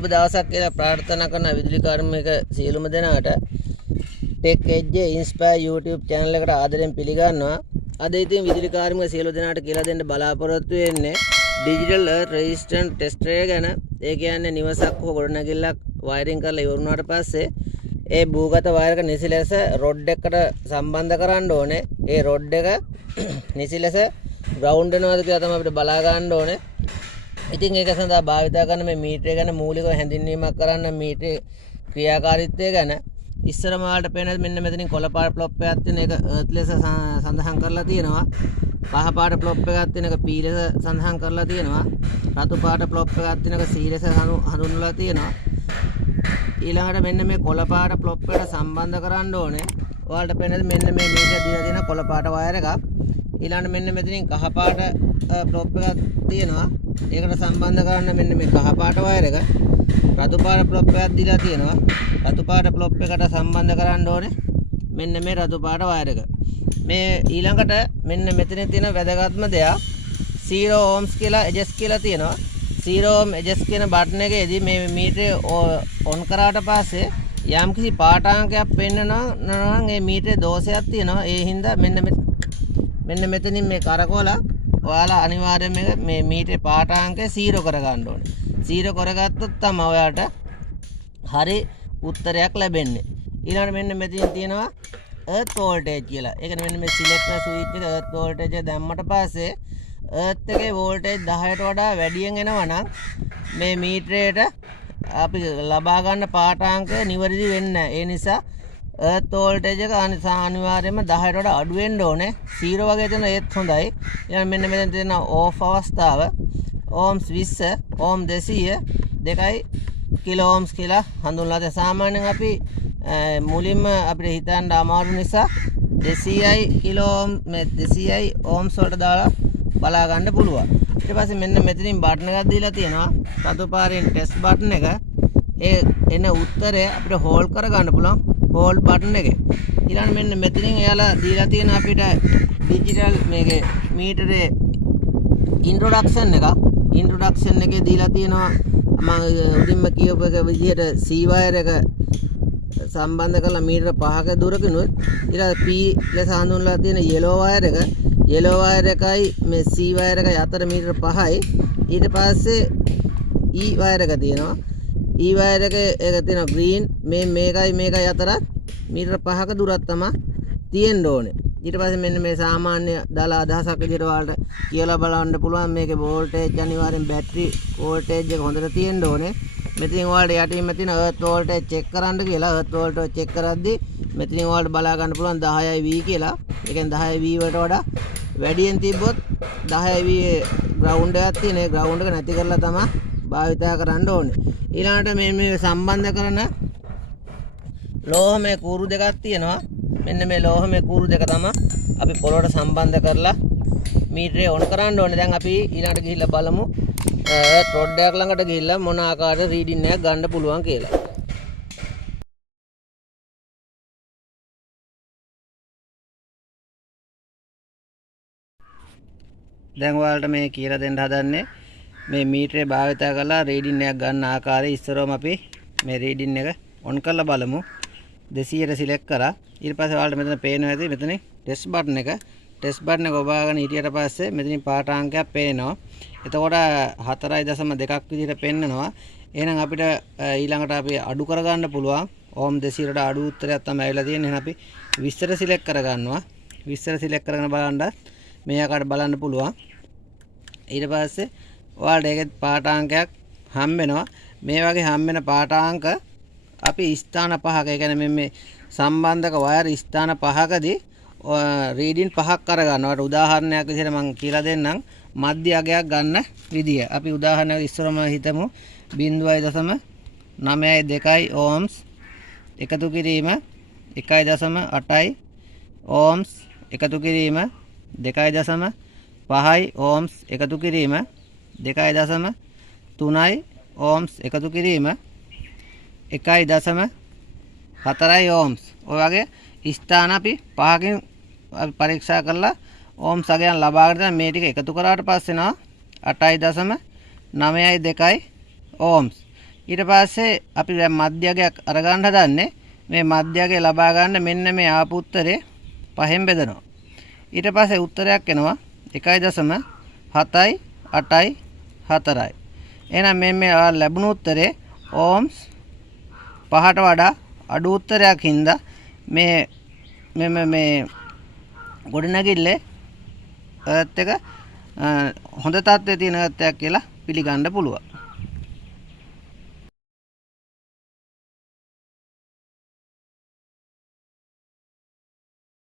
සුබ දවසක් කියලා ප්‍රාර්ථනා කරන විදුලි කාර්මික සියලුම දෙනාට tech edge inspire YouTube channel එකට ආදරෙන් පිළිගන්නවා. අද ඉතින් විදුලි කාර්මික සියලු දෙනාට කියලා දෙන්න බලාපොරොත්තු වෙන්නේ ඩිජිටල් එර්ත් රෙසිස්ටන්ට් ටෙස්ටර් ගැන. ඒ කියන්නේ නිවසක් හෝ ගොඩනැගිල්ලක් වයරින් කරලා ඉවර වුණාට පස්සේ ඒ භූගත වයරක නිසි ලෙස රොඩ් එකකට සම්බන්ධ කරන්න ඕනේ. ඒ රොඩ් එක නිසි ලෙස ග්‍රවුන්ඩ් වෙනවද කියලා තමයි අපිට බලා ගන්න ඕනේ. ඉතින් ඒක සඳහා භාවිතා කරන මේ මීටරය ගැන මූලිකව හැඳින්වීමක් කරන්න මීටරේ ක්‍රියාකාරීත්වය ගැන ඉස්සරම වලට පේනද මෙන්න මෙතනින් කොළ පාට ප්ලොප් එකක් තියෙන එක එර්ත් ලෙස සඳහන් කරලා තියෙනවා. කහ පාට ප්ලොප් එකක් තියෙන එක පී ලෙස සඳහන් කරලා තියෙනවා. රතු පාට ප්ලොප් එකක් තියෙන එක සී ලෙස හඳුන්වලා තියෙනවා. ඊළඟට මෙන්න මේ කොළ පාට ප්ලොප් එකට සම්බන්ධ කරන්න ඕනේ. ඔයාලට පේනද මෙන්න මේ මීටර දීලා තියෙන කොළ පාට වයර් එකක්. ඊළඟට මෙන්න මෙතනින් කහ පාට ප්ලොප් එකක් තියෙනවා. ඒකට සම්බන්ධ කරන්න මෙන්න මේ කහ පාට වයර් එක. රතු පාට ප්ලොප් එකක් දීලා තියෙනවා. රතු පාට ප්ලොප් එකට සම්බන්ධ කරන්න ඕනේ මෙන්න මේ රතු පාට වයර් එක. මේ ඊළඟට මෙන්න මෙතන තියෙන වැදගත්ම දෙයක් 0 ohms කියලා එජස් කියලා තියෙනවා. 0 ohm එජස් කියන බටන් එකේදී මේ මීටරේ ඔන් කරාට පස්සේ යම්කිසි පාඨාංකයක් පෙන්නනවා නම් මේ මීටරේ දෝෂයක් තියෙනවා. ඒ හින්දා මෙන්න මෙතනින් මේ කරකවලා ඔයාලා අනිවාර්යයෙන්ම මේ මීටරේ පාඨාංකය 0 කරගන්න ඕනේ. 0 කරගත්තොත් තමයි ඔයාලට හරි උත්තරයක් ලැබෙන්නේ. ඊළඟට මෙන්න මෙතනින් තියෙනවා earth voltage කියලා. ඒ කියන්නේ මෙන්න මේ select switch එක earth voltage එක දැම්මට පස්සේ earth එකේ voltage 10ට වඩා වැඩියෙන් එනවා නම් මේ මීටරේට අපි ලබා ගන්න පාඨාංකය නිවැරදි වෙන්නේ නැහැ. ඒ නිසා earth voltage එක අනිවාර්යයෙන්ම 10ට වඩා අඩු වෙන්න ඕනේ. 0 වගේ තියෙන ඒත් හොඳයි. ඊළඟ මෙන්න මෙතන තියෙන off අවස්ථාව ohms 20 ohm 200 2යි කිලෝ ohms කියලා හඳුන්වලා තියෙනවා. සාමාන්‍යයෙන් අපි මුලින්ම අපිට හිතන්න අමාරු නිසා 200යි කිලෝ ohms මේ 200යි ohms වලට දාලා බලා ගන්න පුළුවන්. ඊට පස්සේ මෙන්න මෙතනින් බටන් එකක් දීලා තියෙනවා. රතු පාරින් ටෙස්ට් බටන් එක. ඒ එන උත්තරය අපිට හෝල්ඩ් කර ගන්න පුළුවන් හෝල්ඩ් බටන් එකේ. ඊළඟ මෙන්න මෙතනින් එයාලා දීලා තියෙන අපිට ඩිජිටල් මේකේ මීටරේ ඉන්ට්‍රොඩක්ෂන් එක. ඉන්ට්‍රොඩක්ෂන් එකේ දීලා තියෙනවා මම උඩින්ම කියපු එක විදිහට C වයර් එක සම්බන්ධ කරලා මීටර 5ක දුරකිනුත් ඊළඟ P ලෙස හඳුන්වලා තියෙන yellow වයර් එක. yellow වයර් එකයි මේ C වයර් එකයි අතර මීටර 5යි. ඊට පස්සේ E වයර් එක තියෙනවා. E වයර් එක ඒක තියෙනවා green මේකයි අතර මීටර 5ක දුරක් තමයි තියෙන්න ඕනේ. ඊට පස්සේ මෙන්න මේ සාමාන්‍ය දාලා අදහසක් විදිහට ඔයාලට කියලා බලන්න පුළුවන් මේකේ වෝල්ටේජ් අනිවාර්යෙන් බැටරි වෝල්ටේජ් එක හොඳට තියෙන්න ඕනේ. මෙතනින් ඔයාලට යටින් තියෙන earth voltage check කරන්න කියලා earth voltage check කරද්දී මෙතනින් ඔයාලට බලා ගන්න පුළුවන් 10යි V කියලා. ඒ කියන්නේ 10යි V වලට වඩා වැඩියෙන් තිබ්බොත් 10යි V ground එකක් තියෙන. ඒ ground එක නැති කරලා තමයි භාවිතා කරන්න ඕනේ. ඊළඟට මේ සම්බන්ධ කරන ලෝහමය කූරු දෙකක් තියෙනවා. මෙන්න මේ ලෝහමය කූරු දෙක තමයි අපි පොළොවට සම්බන්ධ කරලා මීටරේ ඔන් කරන්න ඕනේ. දැන් අපි ඊළඟට ගිහිල්ලා බලමු රොඩ් එකක් ළඟට ගිහිල්ලා මොන ආකාරයට රීඩින් එකක් ගන්න පුළුවන් කියලා. දැන් ඔයාලට මේ කියලා දෙන්න හදන්නේ මේ මීටරේ භාවිතා කරලා රීඩින් එකක් ගන්න ආකාරය. ඉස්සරවම අපි මේ රීඩින් එක ඔන් කරලා බලමු. 200ට සිලෙක්ට් කරා. ඊට පස්සේ ඔයාලට මෙතන පේනවා ඇති මෙතන ටෙස්ට් බටන් එක. ටෙස්ට් බටන් එක ඔබාගෙන හිටියට පස්සේ මෙතනින් පාඨාංකයක් පේනවා. එතකොට 4.2ක් විදිහට පෙන්නනවා. එහෙනම් අපිට ඊළඟට අපි අඩු කරගන්න පුළුවන්. ohm 200ට අඩු උත්තරයක් තමයි ඇවිල්ලා තියෙන්නේ. එහෙනම් අපි 20ට සිලෙක්ට් කරගන්නවා. 20ට සිලෙක්ට් කරගෙන බලන්න මේ ආකාරයට බලන්න පුළුවන්. ඊට පස්සේ ඔයාලට ඒකේ පාඨාංකයක් හම්බ වෙනවා. මේ වගේ හම්බ වෙන පාඨාංක අපි ස්ථාන පහක, ඒ කියන්නේ මේ සම්බන්ධක වයර් ස්ථාන පහකදී රීඩින් පහක් කරගන්නවා. උදාහරණයක් විදිහට මම කියලා දෙන්නම් මධ්‍ය අගයක් ගන්න විදිය. අපි උදාහරණයක් ඉස්සරම හිතමු 0.92 ohms එකතු කිරීම 1.8යි ohms එකතු කිරීම 2.5යි ohms එකතු කිරීම 2.3යි ohms එකතු කිරීම 1.4යි ohms. ඔය වගේ ස්ථාන අපි පහකින් අපි පරීක්ෂා කරලා ohms අගයන් ලබා ගන්න මේ ටික එකතු කරාට පස්සේ නවා 8.92යි ohms. ඊට පස්සේ අපි දැන් මධ්‍යගයක් අරගන්න හදන්නේ. මේ මධ්‍යගය ලබා ගන්න මෙන්න මේ ආපු උත්තරේ 5න් බෙදනවා. ඊට පස්සේ උත්තරයක් එනවා 1.7884යි. එහෙනම් මේ ලැබුණු උත්තරේ ඕම්ස් 5ට වඩා අඩු උත්තරයක් හින්දා මේ ගොඩනැගිල්ලේ හොඳ තත්ත්වයේ තියෙන තත්ත්වයක් කියලා පිළිගන්න පුළුවන්.